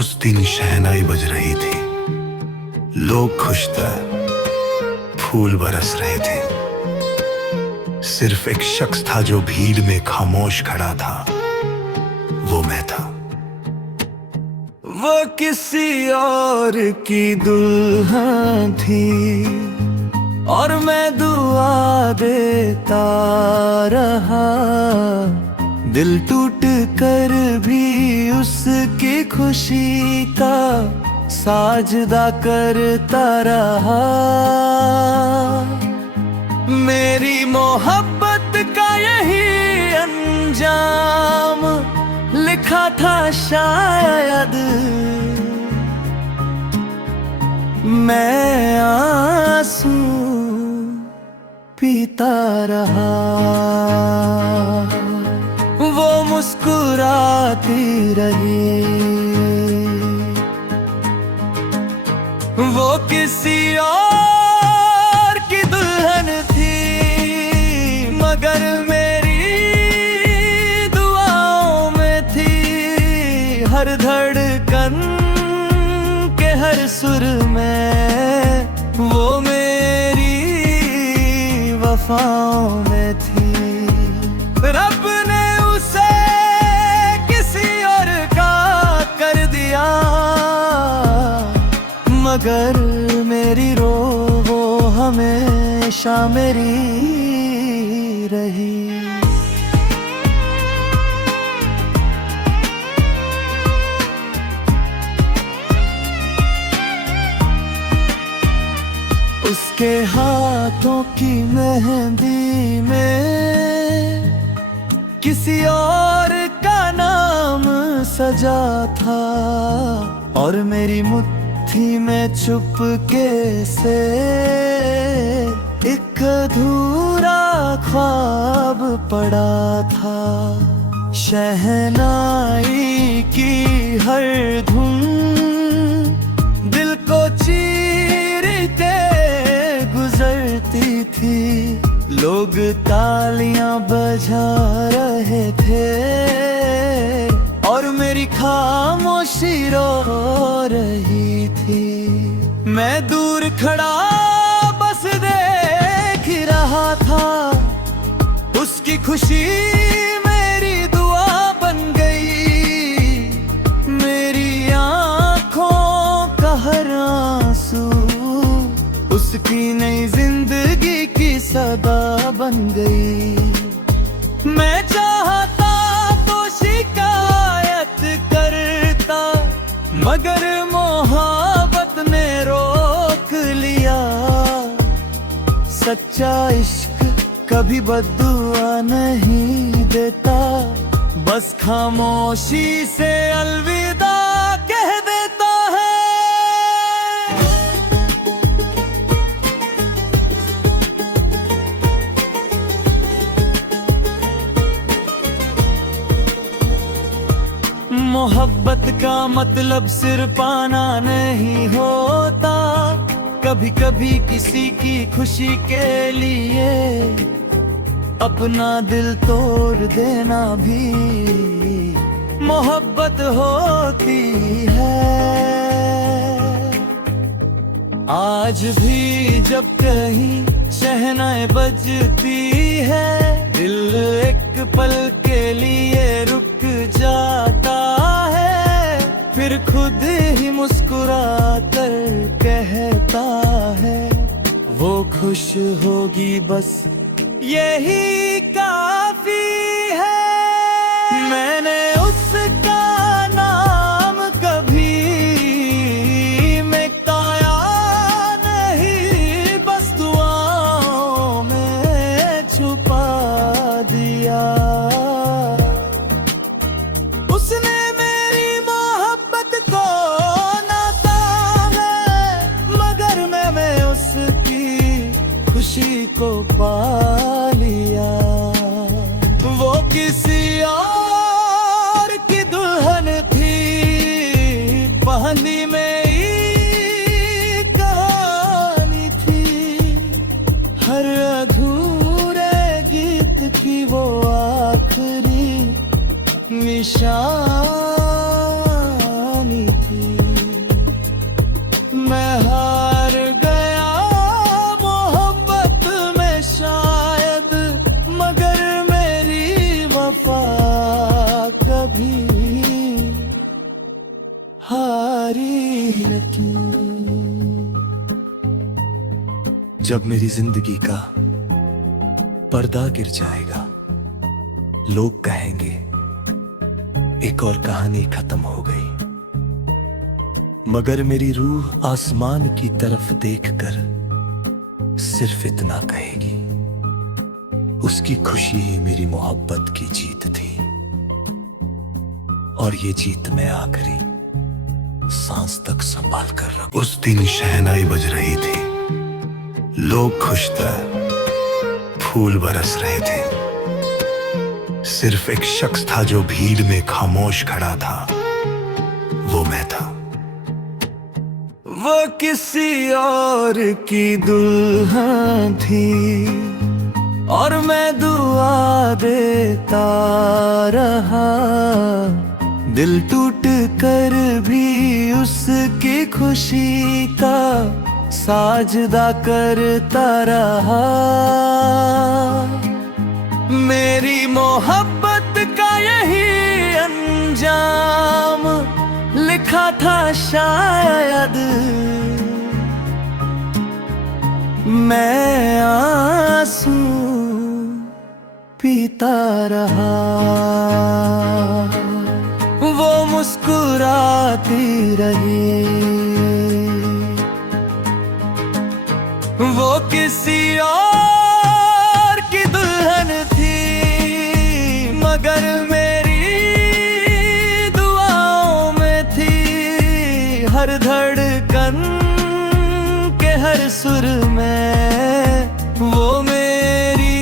उस दिन शहनाई बज रही थी, लोग खुश थे, फूल बरस रहे थे। सिर्फ एक शख्स था जो भीड़ में खामोश खड़ा था, वो मैं था। वो किसी और की दुल्हन थी और मैं दुआ देता रहा। दिल टूट कर भी उसकी खुशी का साजदा करता रहा। मेरी मोहब्बत का यही अंजाम लिखा था शायद, मैं आंसू पीता रहा। वो मुस्कुराती रही, वो किसी और की दुल्हन थी, मगर मेरी दुआओं में थी। हर धड़कन के हर सुर में वो मेरी वफाओं में थी। रब ने उसे किसी और का कर दिया, मगर मेरी रूह वो हमेशा मेरी रही। उसके हाथों की मेहंदी में किसी और का नाम सजा था, और मेरी मुट्ठी में चुपके से एक अधूरा ख्वाब पड़ा था। शहनाई की हर धुन दिल को चीर के गुजरती थी। लोग तालियां बजा रहे थे और मेरी खामोशी रो रही थी। मैं दूर खड़ा बस देख रहा था, उसकी खुशी मेरी दुआ बन गई। मेरी आंखों का हर आंसू उसकी नई जिंदगी की सदा बन गई। मैं चाहता तो शिकायत करता, मगर मोहब्बत ने रोक लिया। सच्चा इश्क कभी बद्दुआ नहीं देता, बस खामोशी से अलविदा कह देता है। मोहब्बत का मतलब सिर्फ पाना नहीं होता, कभी कभी किसी की खुशी के लिए अपना दिल तोड़ देना भी मोहब्बत होती है। आज भी जब कहीं शहनाई बजती है, दिल एक पल के लिए रुक जाता है, फिर खुद ही मुस्कुरा कर कहता है, वो खुश होगी बस यही काफी है। मैंने उसका नाम कभी मिटाया नहीं, बस दुआओं में छुपा दिया। उसने मेरी मोहब्बत को नाता है, मगर मैं उसकी खुशी को पा लिया। वो किसी हारी न तू। जब मेरी जिंदगी का पर्दा गिर जाएगा, लोग कहेंगे एक और कहानी खत्म हो गई, मगर मेरी रूह आसमान की तरफ देखकर सिर्फ इतना कहेगी, उसकी खुशी ही मेरी मोहब्बत की जीत थी, और ये जीत मैं आखिरी सांस तक संभाल कर रखूं। उस दिन शहनाई बज रही थी, लोग खुश थे, फूल बरस रहे थे। सिर्फ एक शख्स था जो भीड़ में खामोश खड़ा था, वो मैं था। वो किसी और की दुल्हन थी और मैं दुआ देता रहा, दिल टूट कर भी उसकी खुशी का साजदा करता रहा। मेरी मोहब्बत का यही अंजाम लिखा था शायद, मैं आंसू पीता रहा, वो मुस्कुराती रही। वो किसी और की दुल्हन थी, मगर मेरी दुआओं में थी। हर धड़कन के हर सुर में वो मेरी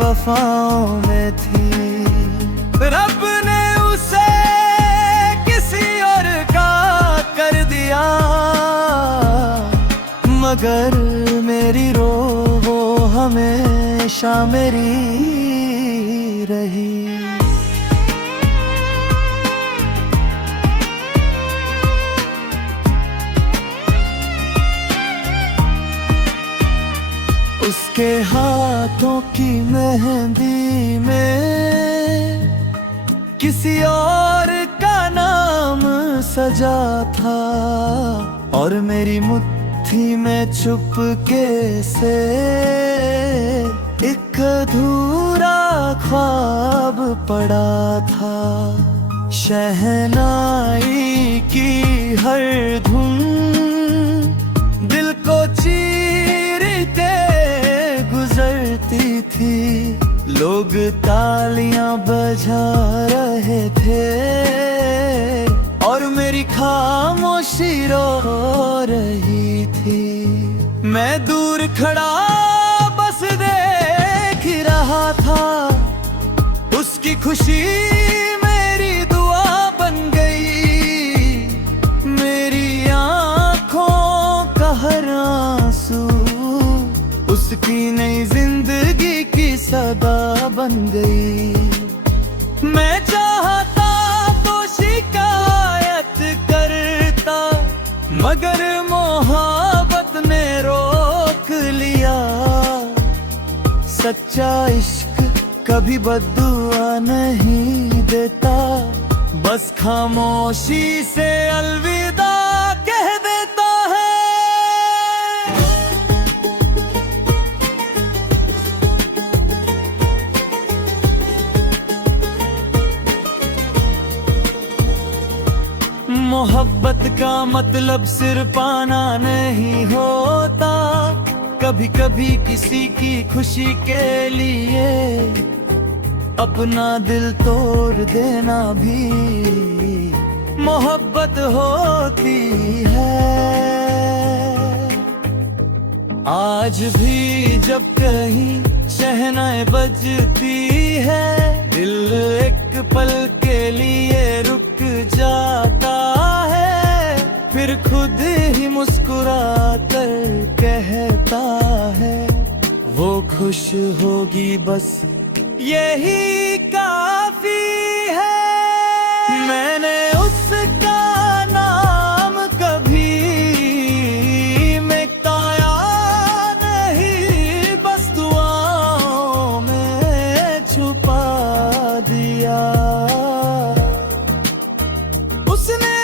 वफाओं में थी। रब ने उसे किसी और का कर दिया, मगर मेरी रो वो हमेशा मेरी रही। उसके हाथों की मेहंदी में किसी और का नाम सजा था, और मेरी मुट्ठी में चुपके से एक अधूरा ख्वाब पड़ा था। शहनाई की हर धुन दिल को चीर के गुजरती थी। लोग तालियां बजा रहे थे और मेरी खामोशी रो रही थी। मैं दूर खड़ा बस देख रहा था, उसकी खुशी मेरी दुआ बन गई। मेरी आंखों का हर आंसू उसकी नई जिंदगी की सदा बन गई। मैं चाहता तो शिकायत करता, मगर मोहब्बत ने रोक लिया। सच्चा इश्क कभी बद्दुआ नहीं देता, बस खामोशी से अलविदा कह देता है। मोहब्बत का मतलब सिर्फ पाना नहीं होता, कभी कभी किसी की खुशी के लिए अपना दिल तोड़ देना भी मोहब्बत होती है। आज भी जब कहीं शहनाई बजती है, दिल एक पल के लिए रुक जाता है, फिर खुद ही मुस्कुरा कर कहता है वो खुश होगी बस यही काफी है। मैंने उसका नाम कभी मिटाया नहीं, बस दुआओं में छुपा दिया। उसने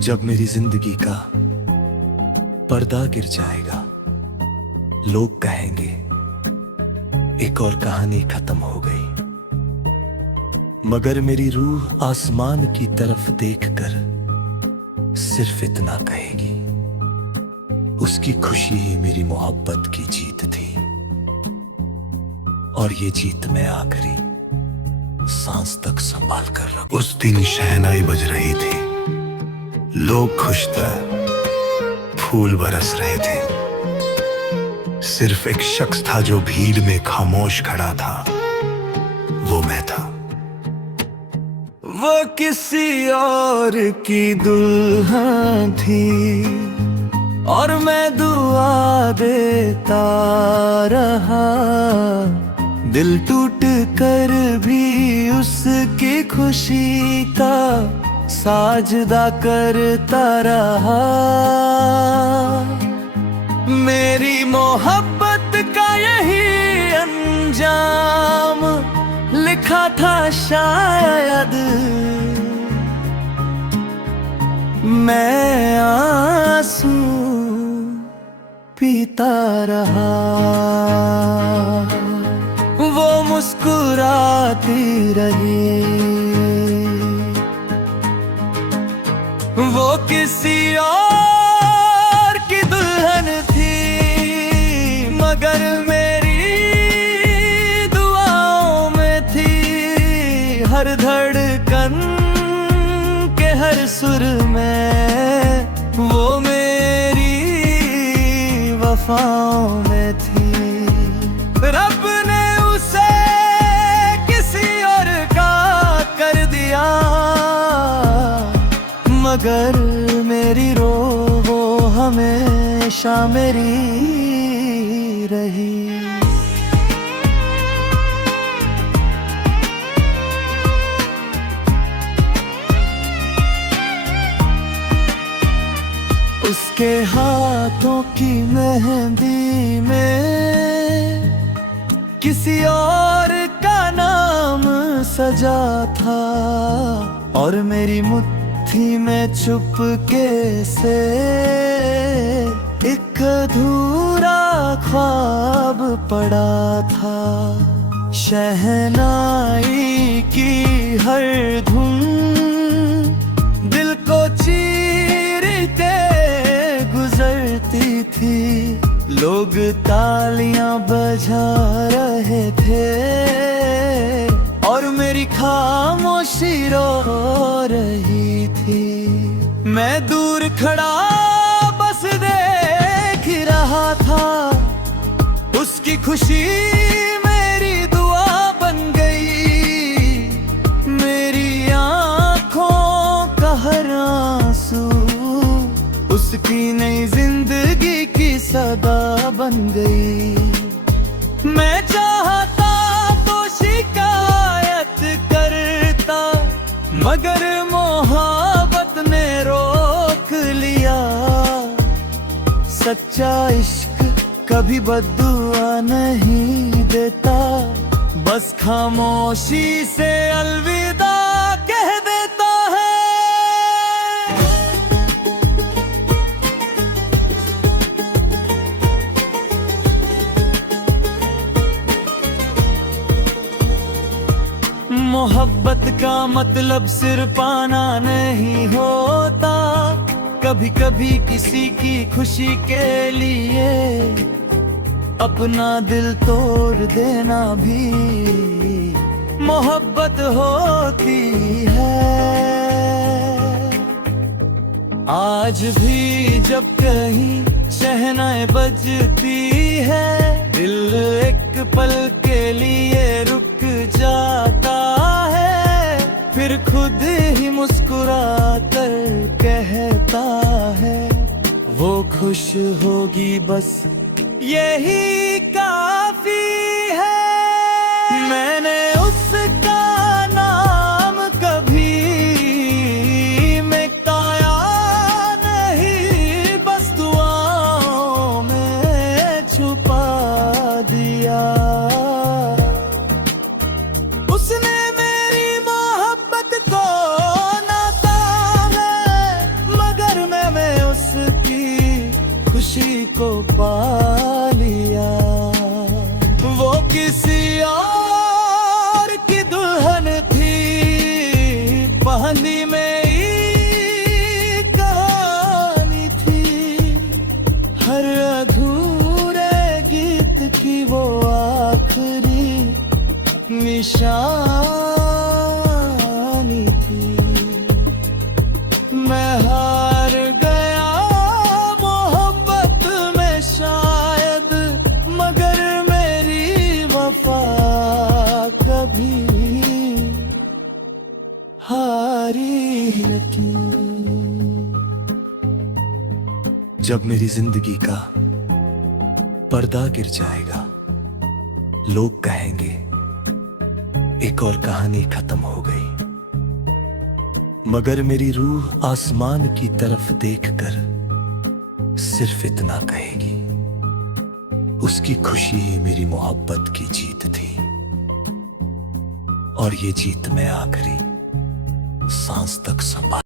जब मेरी जिंदगी का पर्दा गिर जाएगा, लोग कहेंगे एक और कहानी खत्म हो गई, मगर मेरी रूह आसमान की तरफ देखकर सिर्फ इतना कहेगी, उसकी खुशी ही मेरी मोहब्बत की जीत थी, और ये जीत मैं आखिरी सांस तक संभाल कर रखूं। उस दिन शहनाई बज रही थी, लोग खुश थे, फूल बरस रहे थे। सिर्फ एक शख्स था जो भीड़ में खामोश खड़ा था, वो मैं था। वो किसी और की दुल्हन थी और मैं दुआ देता रहा, दिल टूट कर भी उसकी खुशी का साजदा करता रहा। मेरी मोहब्बत का यही अंजाम लिखा था शायद, मैं आंसू पीता रहा, वो मुस्कुराती रही। वो किसी और की दुल्हन थी, मगर मेरी दुआओं में थी। हर धड़कन के हर सुर में वो मेरी वफाओं में थी। रब ने उसे किसी और का कर दिया, मगर मेरी रूह वो हमेशा मेरी रही। उसके हाथों की मेहंदी में किसी और का नाम सजा था, और मेरी मुट्ठी में चुपके से एक अधूरा ख्वाब पड़ा था। शहनाई की हर धुन दिल को चीर के गुजरती थी। लोग तालियां बजा रहे थे और मेरी खामोशी रो रही थी। मैं दूर खड़ा बस देख रहा था, उसकी खुशी मेरी दुआ बन गई। मेरी आंखों का हर आंसू उसकी नई जिंदगी की सदा बन गई। मैं चाहता तो शिकायत करता, मगर मोहब्बत ने रोक लिया। सच्चा इश्क कभी बद्दुआ नहीं देता, बस खामोशी से अलविदा कह देता है। मोहब्बत का मतलब सिर्फ पाना नहीं होता, कभी कभी किसी की खुशी के लिए अपना दिल तोड़ देना भी मोहब्बत होती है। आज भी जब कहीं शहनाई बजती है, दिल एक पल के लिए रुक जाता है, फिर खुद ही मुस्कुरा कर कहता है, वो खुश होगी बस यही काफी है। मैंने उसका नाम कभी मिटाया नहीं, बस दुआओं में छुपा दिया। उसने मेरी मोहब्बत और की दुल्हन थी, पहली मेरी कहानी थी। हर अधूरे गीत की वो आखिरी निशानी थी। मैं हार गया मोहब्बत में शायद, मगर मेरी वफा कभी हारी न थी। जब मेरी जिंदगी का पर्दा गिर जाएगा, लोग कहेंगे एक और कहानी खत्म हो गई, मगर मेरी रूह आसमान की तरफ देखकर सिर्फ इतना कहेगी, उसकी खुशी ही मेरी मोहब्बत की जीत थी। और ये जीत मैं आखिरी सांस तक संभाल